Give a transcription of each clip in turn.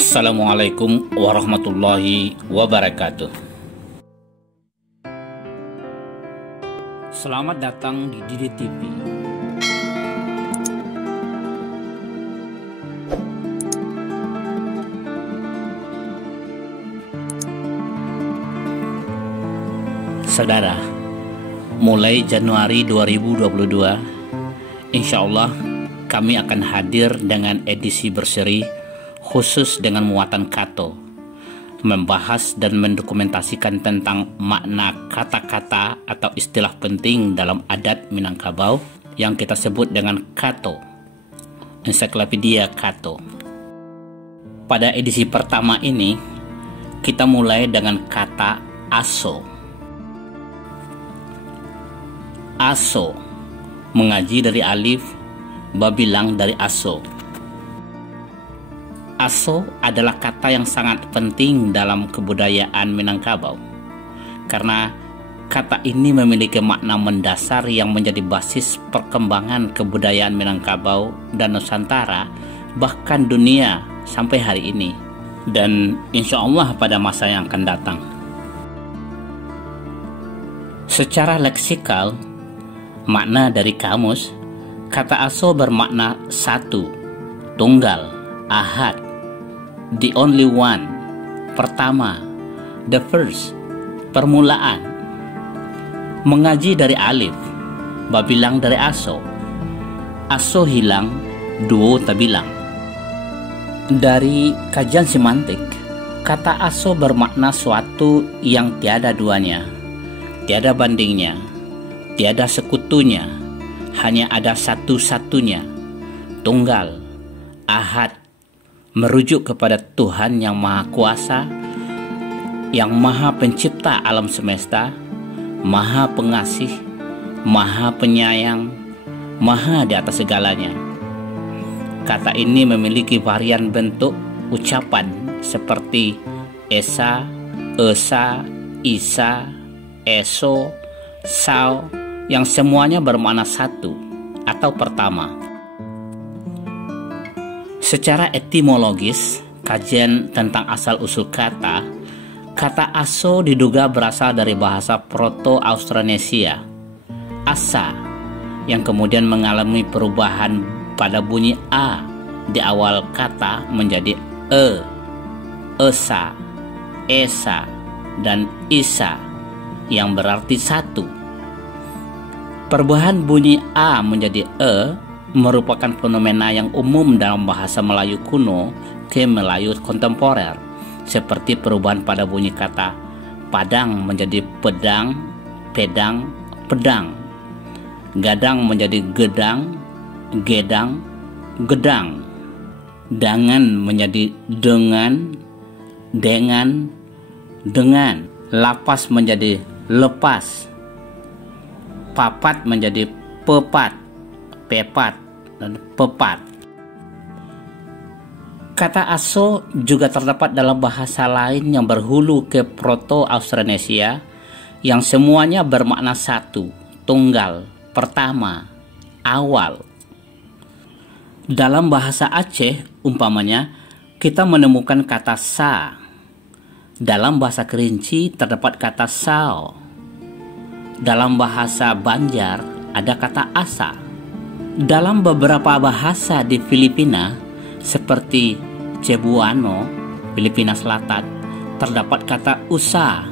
Assalamualaikum warahmatullahi wabarakatuh. Selamat datang di Didi TV. Saudara, mulai Januari 2022, insya Allah kami akan hadir dengan edisi berseri khusus dengan muatan kato, membahas dan mendokumentasikan tentang makna kata-kata atau istilah penting dalam adat Minangkabau yang kita sebut dengan kato, ensiklopedia kato. Pada edisi pertama ini, kita mulai dengan kata aso. Aso mengaji dari alif, babilang dari aso. Aso adalah kata yang sangat penting dalam kebudayaan Minangkabau karena kata ini memiliki makna mendasar yang menjadi basis perkembangan kebudayaan Minangkabau dan Nusantara, bahkan dunia sampai hari ini dan insya Allah pada masa yang akan datang. Secara leksikal, makna dari kamus, kata aso bermakna satu, tunggal, ahad, the only one, pertama, the first, permulaan. Mengaji dari alif, babilang dari aso. Aso hilang, duo tabilang. Dari kajian semantik, kata aso bermakna suatu yang tiada duanya, tiada bandingnya, tiada sekutunya, hanya ada satu-satunya, tunggal, ahad, merujuk kepada Tuhan yang Maha Kuasa, yang Maha Pencipta alam semesta, Maha Pengasih, Maha Penyayang, Maha di atas segalanya. Kata ini memiliki varian bentuk ucapan seperti esa, esa, isa, eso, sao, yang semuanya bermakna satu atau pertama. Secara etimologis, kajian tentang asal-usul kata aso diduga berasal dari bahasa Proto-Austronesia, asa, yang kemudian mengalami perubahan pada bunyi a di awal kata menjadi esa, esa, dan isa, yang berarti satu. Perubahan bunyi a menjadi merupakan fenomena yang umum dalam bahasa Melayu kuno ke Melayu kontemporer, seperti perubahan pada bunyi kata padang menjadi pedang, pedang, pedang, gadang menjadi gedang, gedang, gedang, dangan menjadi dengan, dengan, dengan, lapas menjadi lepas, papat menjadi pepat, pepat, dan pepat. Kata aso juga terdapat dalam bahasa lain yang berhulu ke Proto-Austronesia yang semuanya bermakna satu, tunggal, pertama, awal. Dalam bahasa Aceh, umpamanya, kita menemukan kata sa. Dalam bahasa Kerinci terdapat kata sao. Dalam bahasa Banjar ada kata asa. Dalam beberapa bahasa di Filipina seperti Cebuano, Filipina Selatan, terdapat kata usa.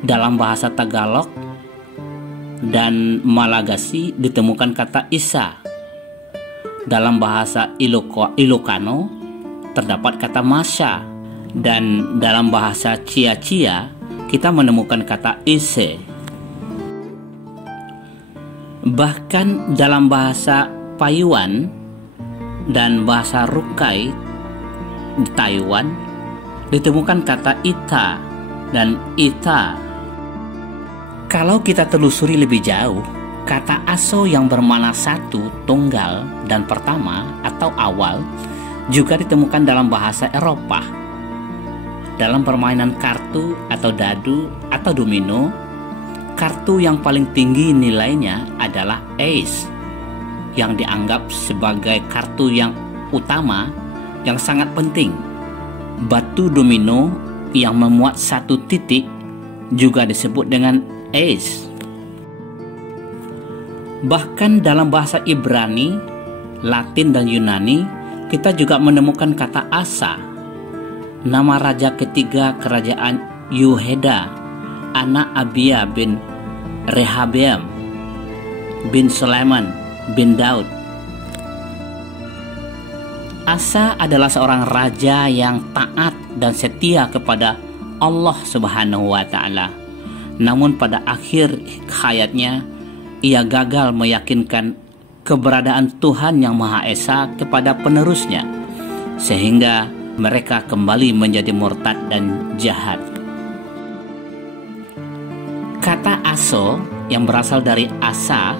Dalam bahasa Tagalog dan Malagasy ditemukan kata isa. Dalam bahasa Ilocano terdapat kata masya, dan dalam bahasa Cia-Cia kita menemukan kata ise. Bahkan dalam bahasa Payuan dan bahasa Rukai di Taiwan ditemukan kata ita dan ita. Kalau kita telusuri lebih jauh, kata aso yang bermakna satu, tunggal, dan pertama atau awal juga ditemukan dalam bahasa Eropa. Dalam permainan kartu atau dadu atau domino, kartu yang paling tinggi nilainya adalah ace, yang dianggap sebagai kartu yang utama yang sangat penting. Batu domino yang memuat satu titik juga disebut dengan ace. Bahkan dalam bahasa Ibrani, Latin dan Yunani, kita juga menemukan kata Asa, nama raja ketiga kerajaan Yehuda, anak Abia bin Rehabeam bin Sulaiman bin Daud. Asa adalah seorang raja yang taat dan setia kepada Allah Subhanahu wa Ta'ala. Namun pada akhir hayatnya, ia gagal meyakinkan keberadaan Tuhan Yang Maha Esa kepada penerusnya, sehingga mereka kembali menjadi murtad dan jahat. Kata aso yang berasal dari asa,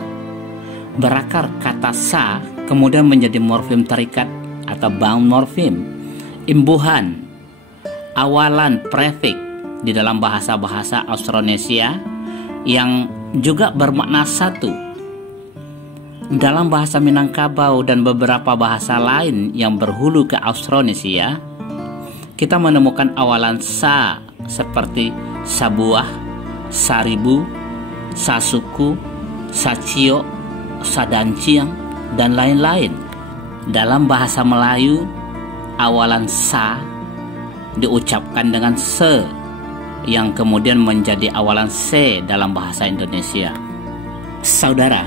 berakar kata sa, kemudian menjadi morfem terikat atau bound morfem, imbuhan, awalan prefix di dalam bahasa-bahasa Austronesia yang juga bermakna satu. Dalam bahasa Minangkabau dan beberapa bahasa lain yang berhulu ke Austronesia, kita menemukan awalan sa seperti sabuah, saribu, sasuku, sacio, sadanciang, dan lain-lain. Dalam bahasa Melayu, awalan sa diucapkan dengan se, yang kemudian menjadi awalan se dalam bahasa Indonesia. Saudara,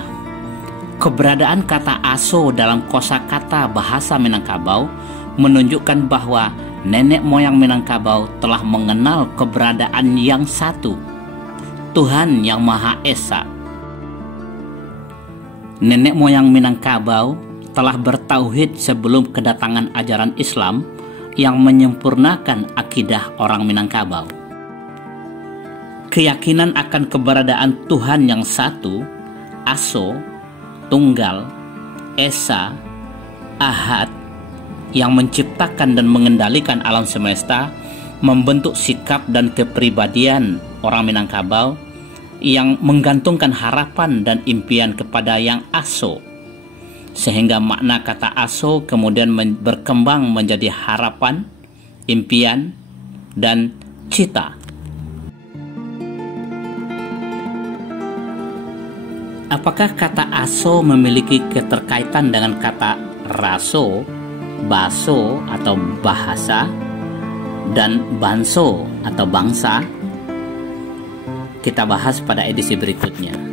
keberadaan kata aso dalam kosakata bahasa Minangkabau menunjukkan bahwa nenek moyang Minangkabau telah mengenal keberadaan yang satu, Tuhan Yang Maha Esa. Nenek moyang Minangkabau telah bertauhid sebelum kedatangan ajaran Islam yang menyempurnakan akidah orang Minangkabau. Keyakinan akan keberadaan Tuhan yang satu, aso, tunggal, esa, ahad, yang menciptakan dan mengendalikan alam semesta, membentuk sikap dan kepribadian orang Minangkabau yang menggantungkan harapan dan impian kepada yang aso, sehingga makna kata aso kemudian berkembang menjadi harapan, impian, dan cita. Apakah kata aso memiliki keterkaitan dengan kata raso, baso atau bahasa, dan banso atau bangsa? Kita bahas pada edisi berikutnya.